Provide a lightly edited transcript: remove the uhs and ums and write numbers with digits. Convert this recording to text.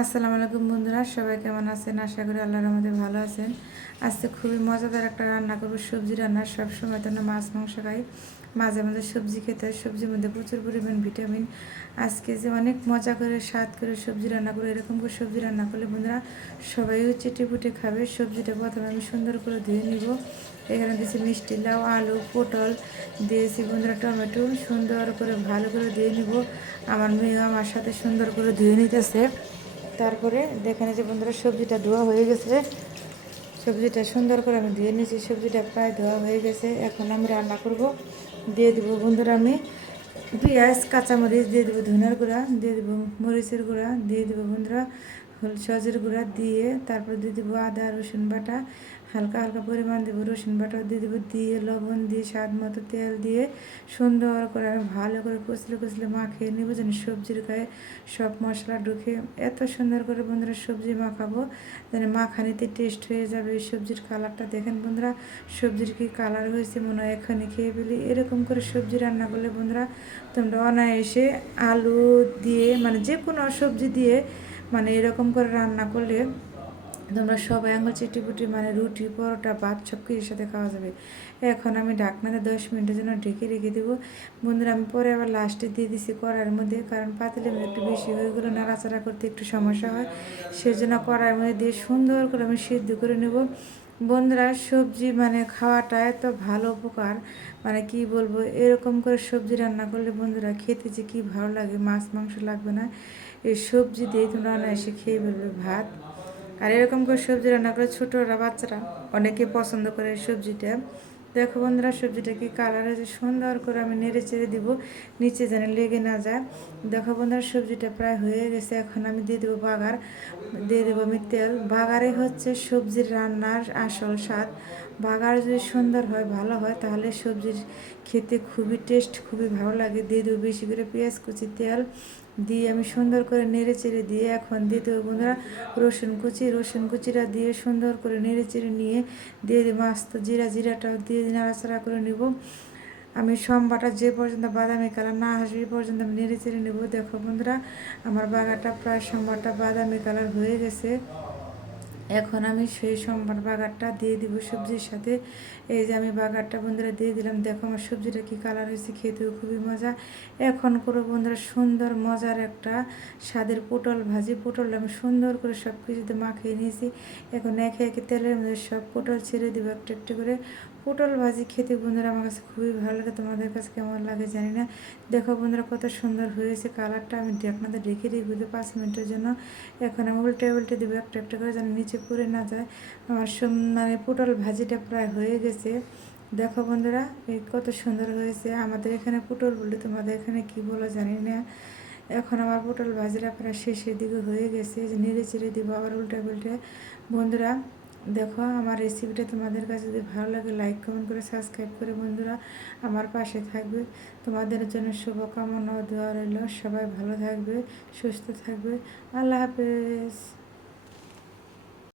আসসালামু আলাইকুম বন্ধুরা, সবাই কেমন আছেন? আশা করি আল্লাহর রহমতে ভালো আছেন। আজকে খুবই মজাদার একটা রান্না করবো, সবজি রান্না। সবসময় তো না মাছ মাংস খাই, মাঝে মাঝে সবজি খেতে হয়। সবজির মধ্যে প্রচুর পরিমাণ ভিটামিন। আজকে যে অনেক মজা করে স্বাদ করে সবজি রান্না করে, এরকম করে সবজি রান্না করলে বন্ধুরা সবাই চেটে পুটে খাবে। সবজিটা প্রথমে আমি সুন্দর করে ধুয়ে নিব। এখানে দিয়েছি মিষ্টি লাউ, আলু, পটল দিয়েছি বন্ধুরা, টমেটো সুন্দর করে ভালো করে ধুয়ে নিব। আমার মেয়ে আমার সাথে সুন্দর করে ধুয়ে নিতেছে। তারপরে দেখেন যে বন্ধুরা সবজিটা ধোয়া হয়ে গেছে। সবজিটা সুন্দর করে আমি ধুয়ে নিয়েছি, সবজিটা প্রায় ধোয়া হয়ে গেছে। এখন আমি রান্না করব। দিয়ে দেবো বন্ধুরা আমি পেঁয়াজ, কাঁচামরিচ দিয়ে দেবো, ধনিয়ার গুঁড়া দিয়ে দেবো, মরিচের গুঁড়া দিয়ে দেবো বন্ধুরা, সজের গুঁড়া দিয়ে তারপর দিয়ে দেবো আদা রসুন বাটা, হালকা হালকা পরিমাণ দেবো রসুন বাটাও দিয়ে দেবো, দিয়ে লবণ দিয়ে স্বাদ মতো তেল দিয়ে সুন্দর করে আমি ভালো করে কচলে কচলে মাখিয়ে নেবো, যেন সবজির গায়ে সব মশলা ঢুকে। এত সুন্দর করে বন্ধুরা সবজি মাখাবো যেন মাখানিতে টেস্ট হয়ে যাবে। এই সবজির কালারটা দেখেন বন্ধুরা, সবজির কি কালার হয়েছে মনে হয় এখানে খেয়ে ফেলি। এরকম করে সবজি রান্না করলে বন্ধুরা তোমরা অনায়াসে আলু দিয়ে মানে যে কোনো সবজি দিয়ে মানে এরকম করে রান্না করলে তোমরা সবাই আঙুল চিটিপুটি মানে রুটি, পরোটা, ভাত সব কিছুর সাথে খাওয়া যাবে। এখন আমি ঢাকনাতে 10 মিনিটের জন্য ঢেকে রেখে দেবো বন্ধুরা। আমি পরে আবার লাস্টে দিয়ে দিছি কড়াইয়ের মধ্যে, কারণ পাতিলের মধ্যে একটু বেশি হয়ে গেলো, নাড়াচাড়া করতে একটু সমস্যা হয়। সেজন্য কড়াইয়ের মধ্যে দিয়ে সুন্দর করে আমি সিদ্ধ করে নেব বন্ধুরা। সবজি মানে খাওয়াটা এত ভালো উপকার, মানে কি বলবো। এরকম করে সবজি রান্না করলে বন্ধুরা খেতে যে কী ভালো লাগে, মাছ মাংস লাগবে না, এই সবজি দিয়ে তোমরা অনায়াসে খেয়ে ফেলবে ভাত। আর এরকম করে সবজি রান্না করে ছোটরা বাচ্চারা অনেকে পছন্দ করে এই সবজিটা। দেখো বন্ধুরা সবজিটা কি কালার হয়েছে, সুন্দর করে আমি নেড়ে চেড়ে দিব, নিচে যেন লেগে না যায়। দেখো বন্ধুরা সবজিটা প্রায় হয়ে গেছে। এখন আমি দিয়ে দেবো বাগার, দিয়ে দেবো আমি তেল। বাগারে হচ্ছে সবজির রান্নার আসল স্বাদ। বাগার যদি সুন্দর হয়, ভালো হয়, তাহলে সবজির খেতে খুবই টেস্ট, খুবই ভালো লাগে। দিয়ে দেবো বেশি করে পেঁয়াজ কুচি, তেল দিয়ে আমি সুন্দর করে নেড়ে চেড়ে দিয়ে এখন দিয়ে দেবো বন্ধুরা রসুন কুচি। রসুন কুচিটা দিয়ে সুন্দর করে নেড়ে চেড়ে নিয়ে দিয়ে দেবো আস্ত জিরাটাও দিয়ে নাড়াচাড়া করে নেব। আমি সম্বাটা যে পর্যন্ত বাদামি কালার না আসবে এই পর্যন্ত আমি নেড়ে চেড়ে নেবো। দেখো বন্ধুরা আমার বাগারটা প্রায় সম্বারটা বাদামি কালার হয়ে গেছে। এখন আমি সেই সোমবার বাগারটা দিয়ে দিব সবজির সাথে। এই যে আমি বাগারটা বন্ধুরা দিয়ে দিলাম। দেখো আমার সবজিটা কি কালার হয়েছে, খেতেও খুবই মজা। এখন করো বন্ধুরা সুন্দর মজার একটা স্বাদের পটল ভাজি। পটলটা আমি সুন্দর করে সব কিছুতে মাখিয়ে নিয়েছি। এখন একে একে তেলের মধ্যে সব পটল ছেড়ে দিব একটু একটু করে। পটল ভাজি খেতে বন্ধুরা আমার কাছে খুবই ভালো লাগে, তোমাদের কাছে কেমন লাগে জানি না। দেখো বন্ধুরা কত সুন্দর হয়েছে কালারটা। আমি ঢাকনাতে ঢেকে রেখে দেবো 5 মিনিটের জন্য। এখন আমি উল্টে উল্টে দেবো একটা একটা করে, যেন নিচে পড়ে না যায়। আমার মানে পটল ভাজিটা প্রায় হয়ে গেছে। দেখো বন্ধুরা এই কত সুন্দর হয়েছে। আমাদের এখানে পটল বলে, তোমাদের এখানে কি বলো জানি না। এখন আমার পটল ভাজিটা প্রায় শেষের দিকে হয়ে গেছে, যে নেড়ে চেড়ে দিব আবার উল্টে পাল্টে বন্ধুরা। দেখো আমার রেসিপিটা তোমাদের কাছে যদি ভালো লাগে লাইক কমেন্ট করে সাবস্ক্রাইব করে বন্ধুরা আমার পাশে থাকবে। তোমাদের জন্য শুভকামনা ও দোয়া রইল। সবাই ভালো থাকবে, সুস্থ থাকবে। আল্লাহ হাফেজ।